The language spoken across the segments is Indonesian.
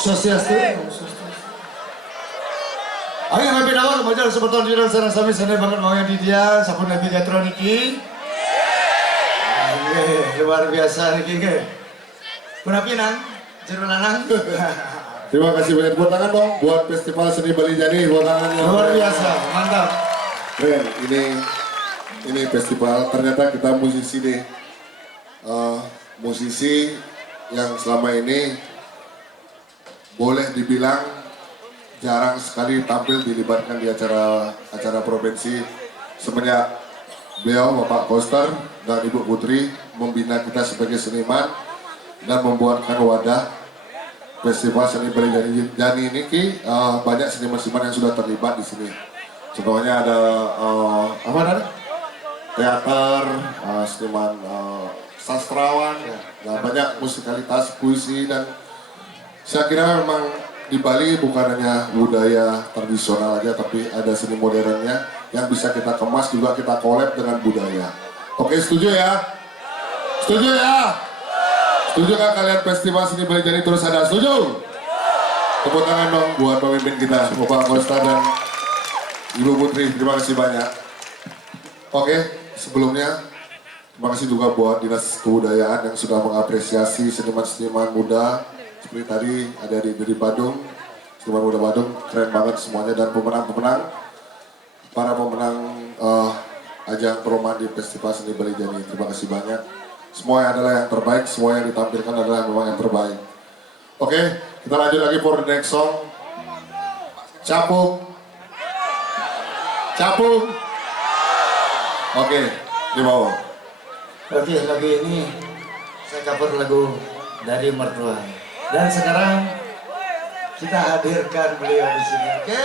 Swastiastu. Ayo nabi nawal majar sebetul di dalam sarang sami sana banget mau yang di dia sabun nabi jatro niki. Luar biasa niki ke. Berapa nang? Jeru lanang. Terima kasih banyak, buat tangan dong buat Festival Seni Bali Jani, buat tangannya. Luar biasa, mantap. Keren, ini festival ternyata kita musisi deh, musisi yang selama ini boleh dibilang jarang sekali tampil dilibatkan di acara provinsi semenjak beliau Bapak Koster dan Ibu Putri membina kita sebagai seniman dan membuatkan wadah Festival Seni Bali Jani ini banyak seniman-seniman yang sudah terlibat di sini. Contohnya ada teater, seniman sastrawan, nah, banyak musikalitas, puisi, dan saya kira memang di Bali bukan hanya budaya tradisional aja, tapi ada seni modernnya yang bisa kita kemas juga kita collab dengan budaya. Oke, setuju ya? Setuju ya? Setuju kan kalian Festival Seni Bali Jani terus ada? Setuju? Tepuk tangan dong buat pemimpin kita, Bapak Kosta dan Ibu Putri, terima kasih banyak. Oke, sebelumnya terima kasih juga buat Dinas Kebudayaan yang sudah mengapresiasi seniman-seniman muda. Seperti tadi ada dari Badung, seniman muda Badung, keren banget semuanya. Dan pemenang-pemenang, para pemenang ajang proman di Festival Seni Bali Jani, terima kasih banyak. Semua adalah yang terbaik, semua yang ditampilkan adalah memang yang terbaik. Oke, kita lanjut lagi for the next song. Capung. Capung. Oke, di bawah. Oke, lagu ini saya cover lagu dari mertua. Dan sekarang kita hadirkan beliau di sini. Oke.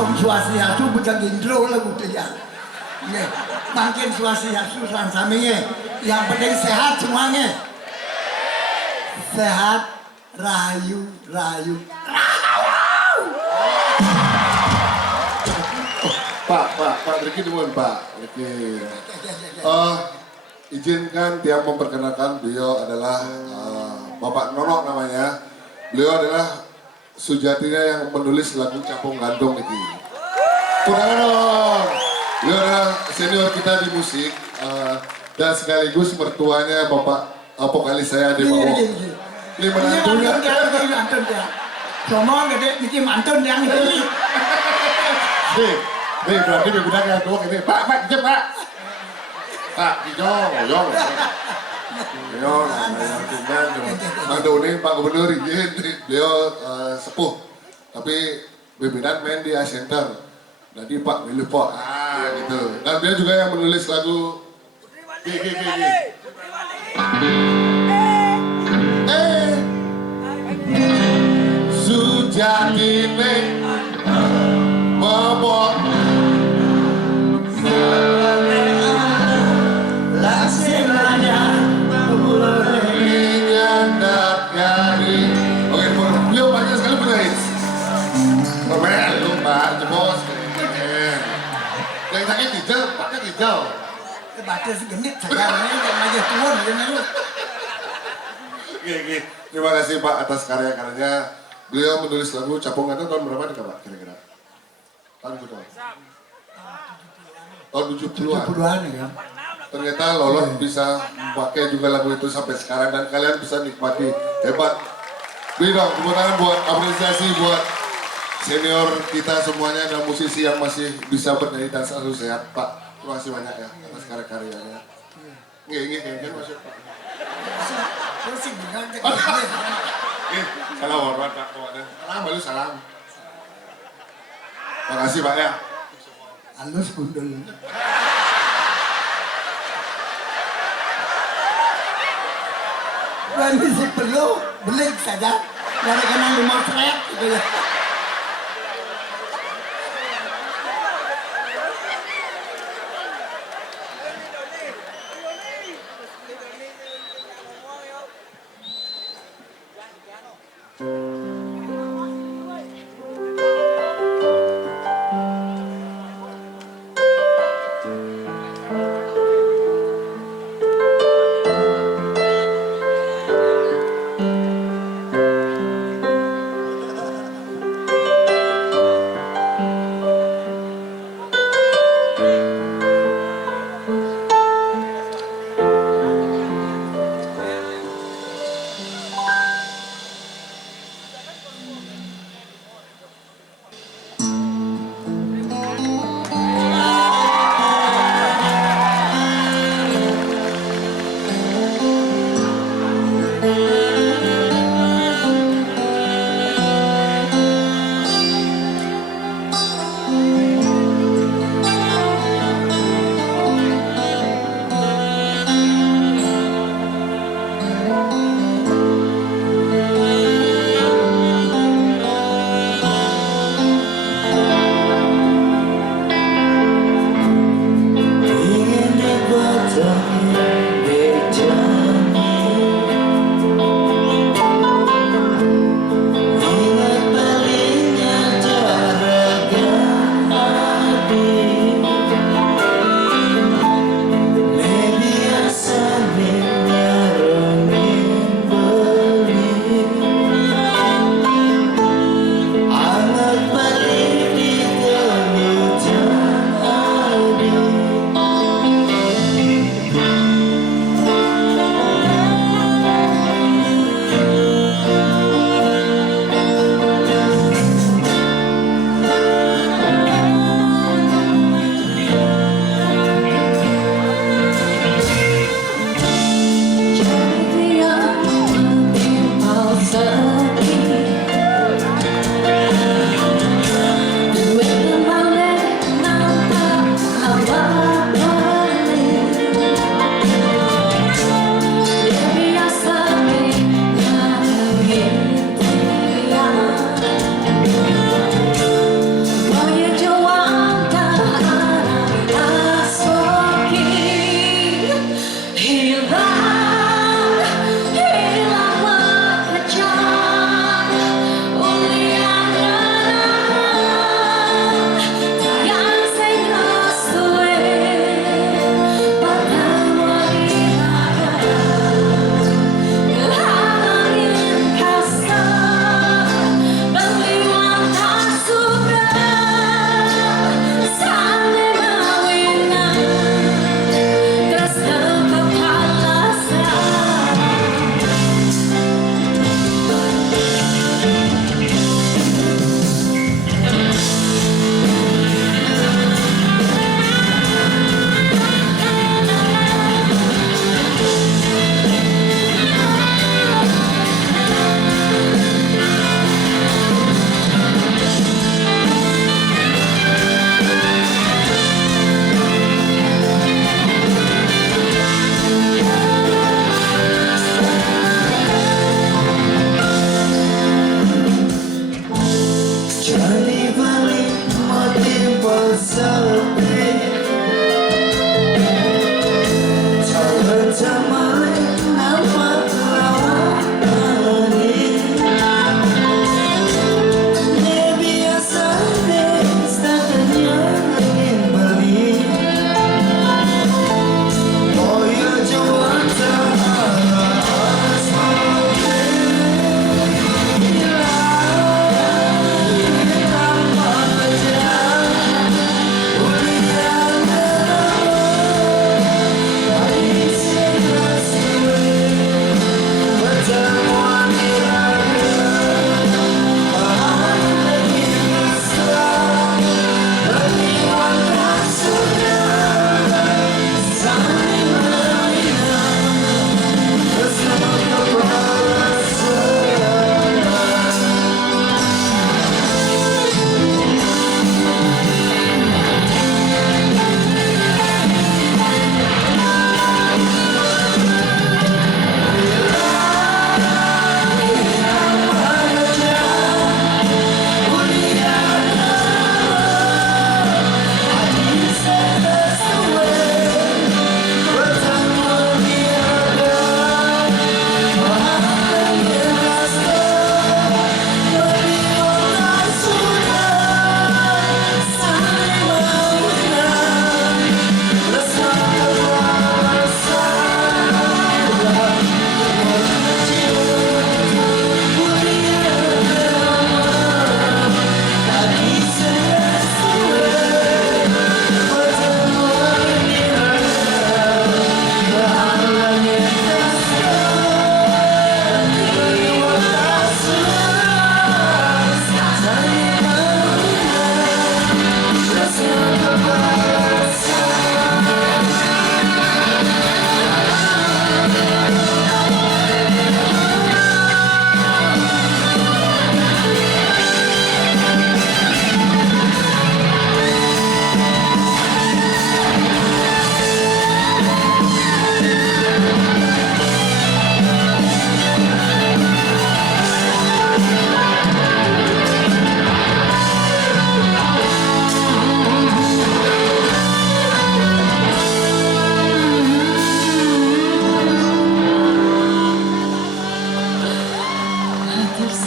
Om Swastiastu bukan intro lagu dia. Nggih, makin Swastiastu sami-sami. Yang penting sehat semuanya. Sehat, rahayu, rahayu. Pak Riki dulu Pak Riki. Izinkan Tiang memperkenalkan beliau adalah Bapak Nono namanya. Beliau adalah sujatinya yang menulis lagu Capung Gantung ini. Kurang dong. Beliau adalah senior kita di musik dan sekaligus mertuanya Bapak vokalis saya di bawah. Ini menantunya. Mantun ya. Semua gede bikin mantun yang ini. Nih berarti berbeda yang tua ini. Pak, jep Pak. Pak, hijau. Beliau yang tumben. Mandoni Pak Gubernur izin. Beliau sepuh. Tapi bebedan main di Center. Jadi Pak milih Pak. Gitu. Dan dia juga yang menulis lagu Sujatine Mabok Laksimanya Oke, beliau banyak sekali punya hits. Komen, lupa, jebos. Yang sakit hijau, paknya hijau. Baca segenit saya ini aja turun ini lu. Oke. Terima kasih Pak atas karya-karyanya. Beliau menulis lagu Capung Gantung tahun berapa nih Pak kira-kira? Tahun berapa? Tahun 70-an. 70-an ya. Ternyata Lolot bisa pakai juga lagu itu sampai sekarang dan kalian bisa nikmati. Hebat. Beri dong tepuk tangan buat apresiasi buat senior kita semuanya dan musisi yang masih bisa bernyanyi dan selalu sehat Pak. Terima kasih banyak ya atas karya-karyanya. Nggih masuk Pak. Pusing dengan Salam hormat Pak. Salam baru salam. Terima kasih Pak ya. halus gundul. Kondisi perlu belik saja dari kanan rumah trek gitu ya.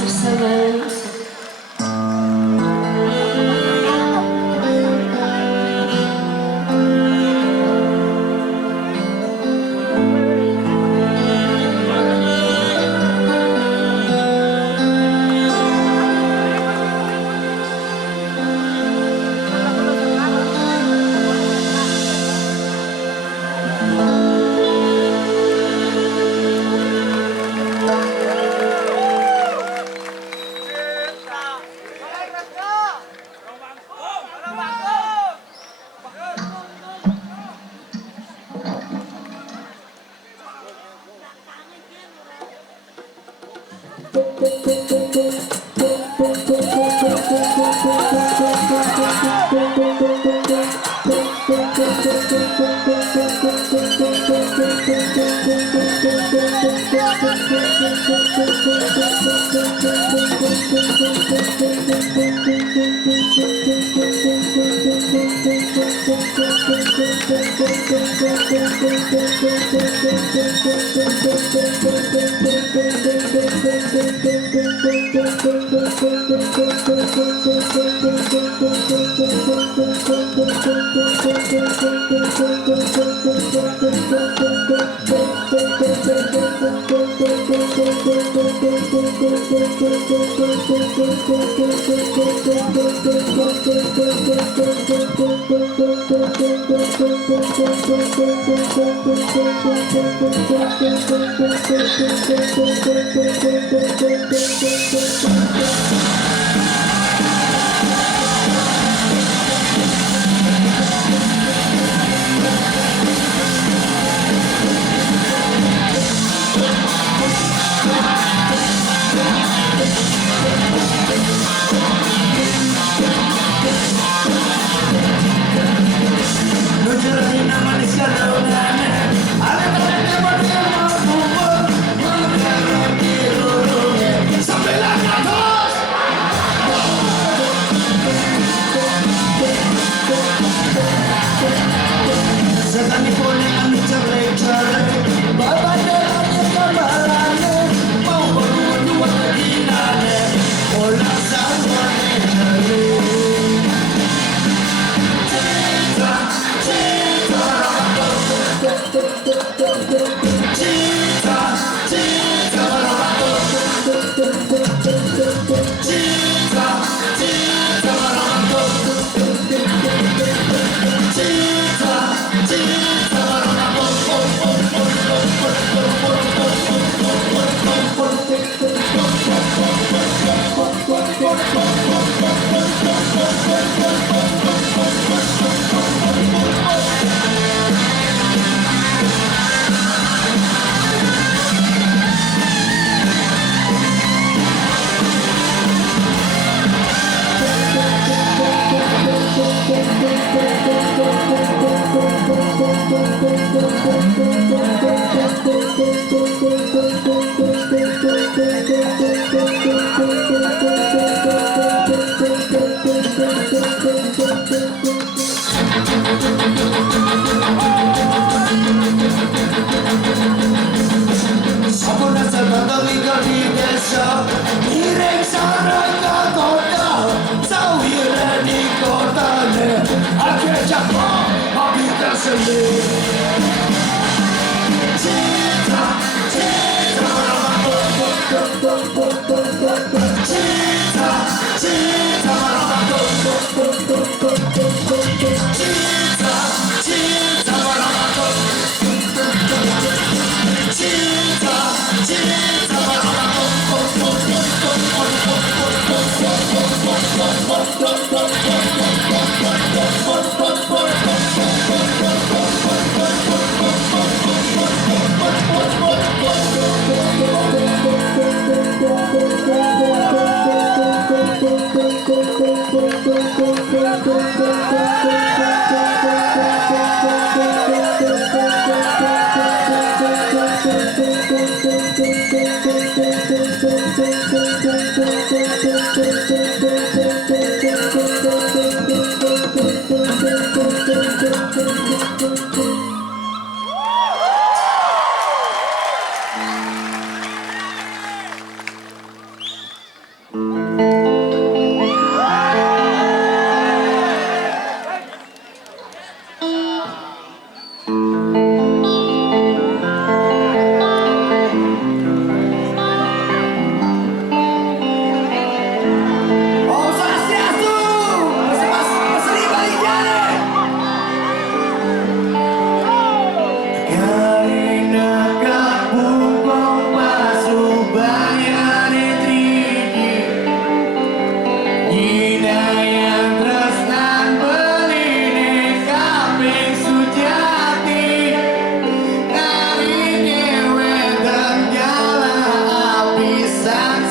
bersama.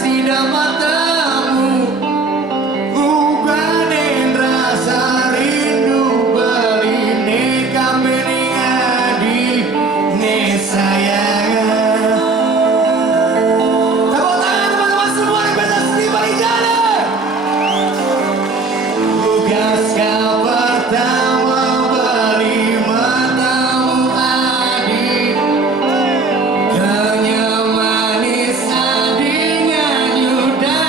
sidang matamu, ubanin rasa rindu beline kami adi ne sayang. Tepuk tangan teman-teman semua di pentas seni Balijana. Tugas kau pertama beri matamu adik, kenyam manis adinya yuda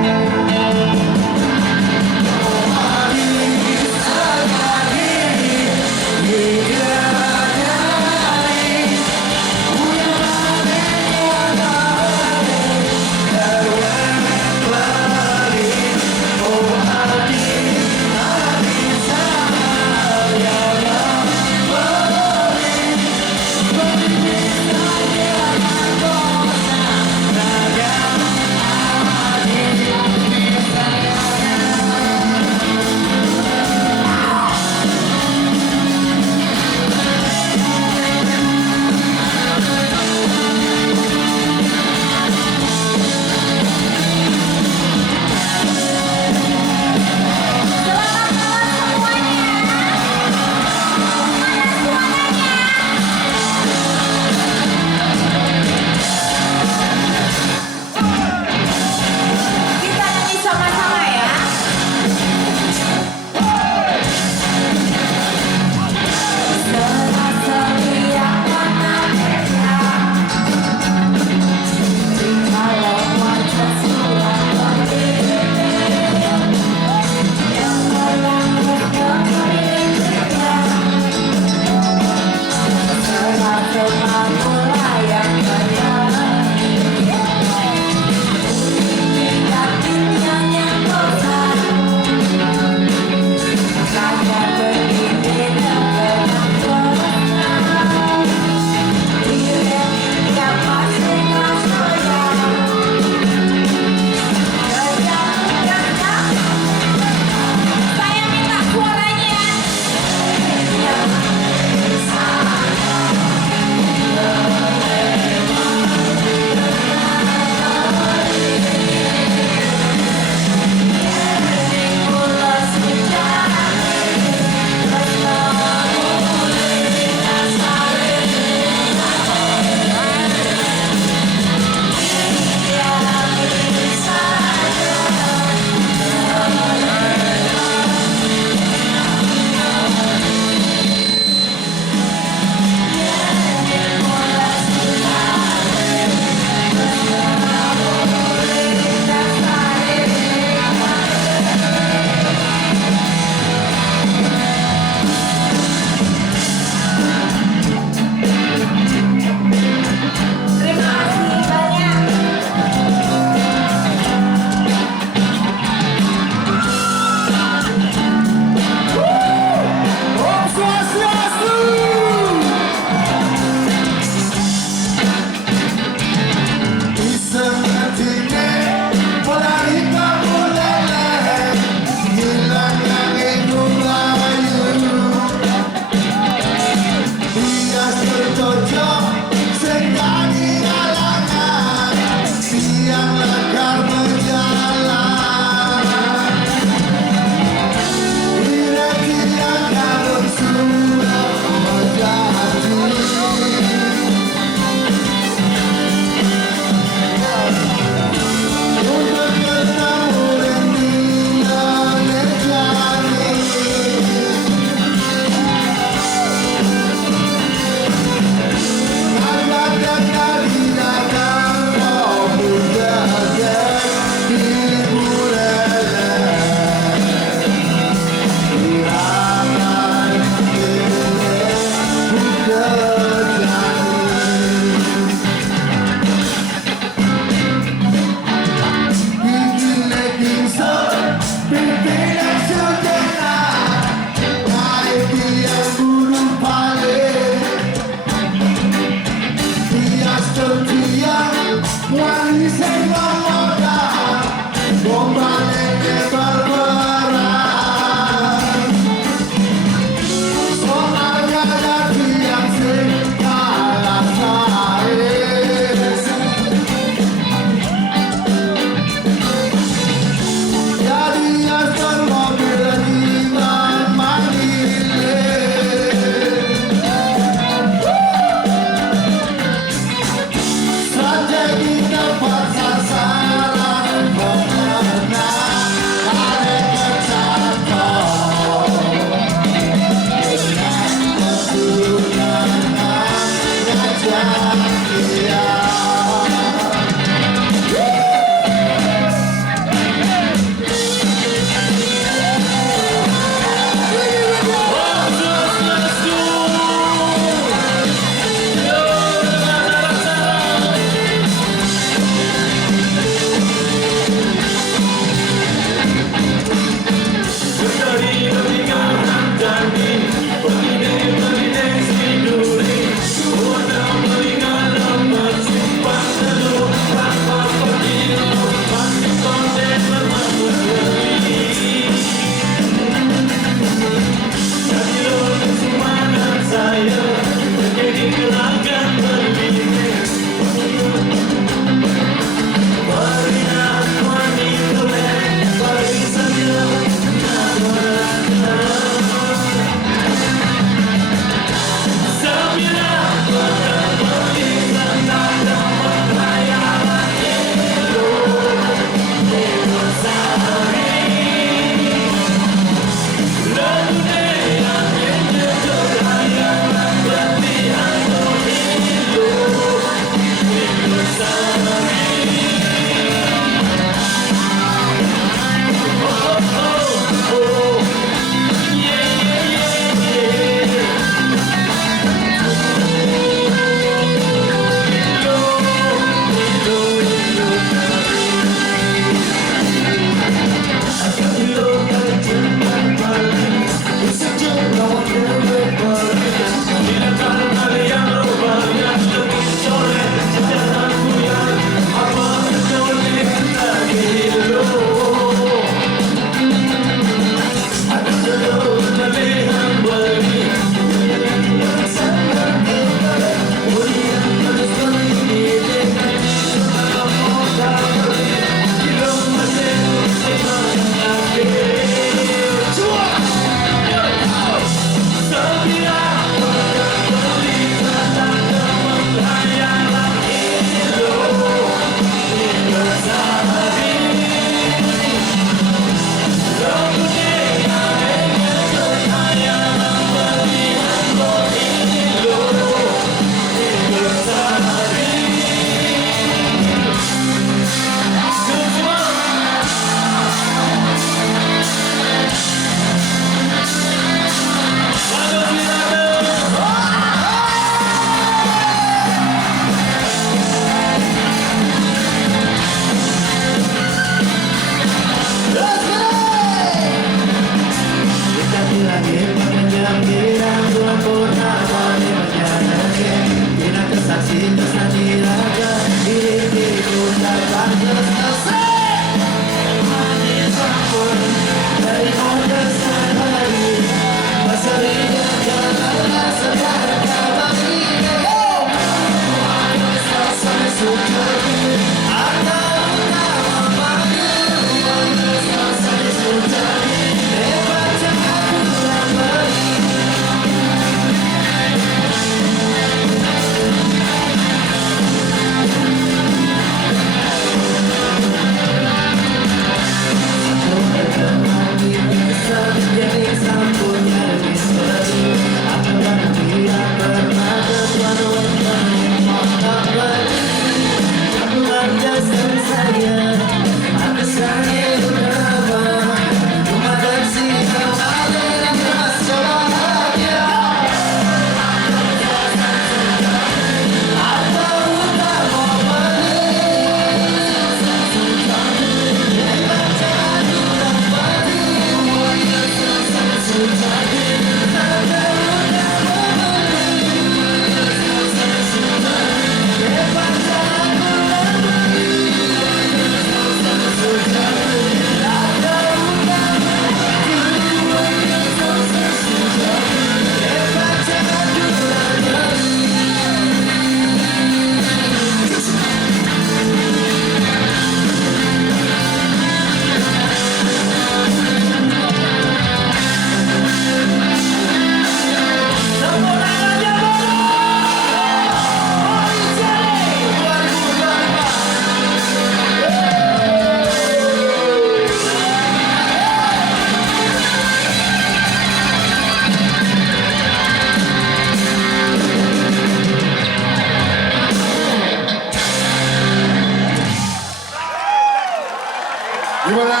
Gimana?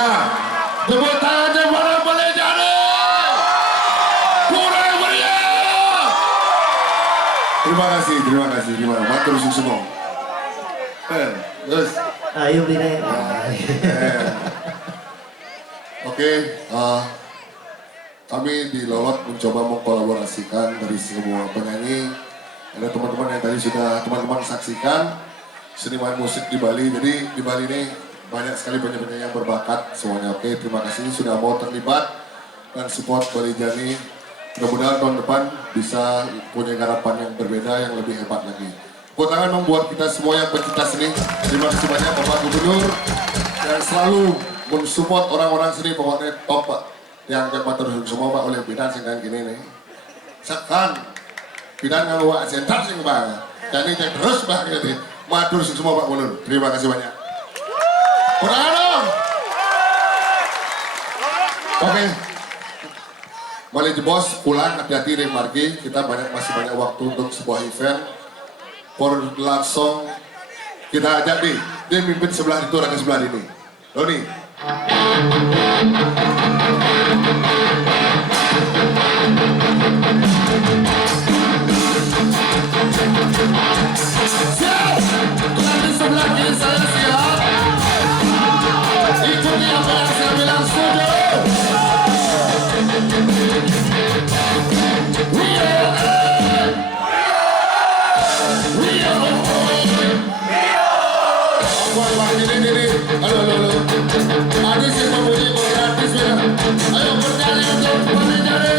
Tepuk tangannya para boleh jadi. Kurang meriah. Terima kasih. Gimana? Matur susun semua. Terus. Ayo beli. Oke, kami di Lolot mencoba mengkolaborasikan dari semua penyanyi. Ada teman-teman yang tadi sudah teman-teman saksikan seniman musik di Bali. Jadi di Bali ini banyak sekali penyanyi yang berbakat semuanya. Oke, terima kasih sudah mau terlibat dan support Bali Jani. Mudah-mudahan tahun depan bisa punya garapan yang berbeda, yang lebih hebat lagi. Tepuk tangan membuat kita semua yang pecinta seni. Terima kasih banyak Bapak Gubernur yang selalu mensupport orang-orang seni, pokoknya top Pak. Yang matur semua Pak oleh bidan sehingga gini nih. Sekan bidan yang luar sentar sing Pak. Jadi terus Pak gitu. Matur semua Pak Gubernur. Terima kasih banyak. Kurang dong. Oke. Malih Bos pulang, hati-hati Ring Margi. Kita masih banyak waktu untuk sebuah event. For langsung kita ajak dia mimpin sebelah itu, orang sebelah ini. Doni. Siap! Nanti sebelah kiri saya siap. Ikuti apa yang saya bilang, setuju. Halo. Ada siapa bunyi gratis ya? Ayo bernyanyi untuk Bali Jani.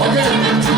Oke.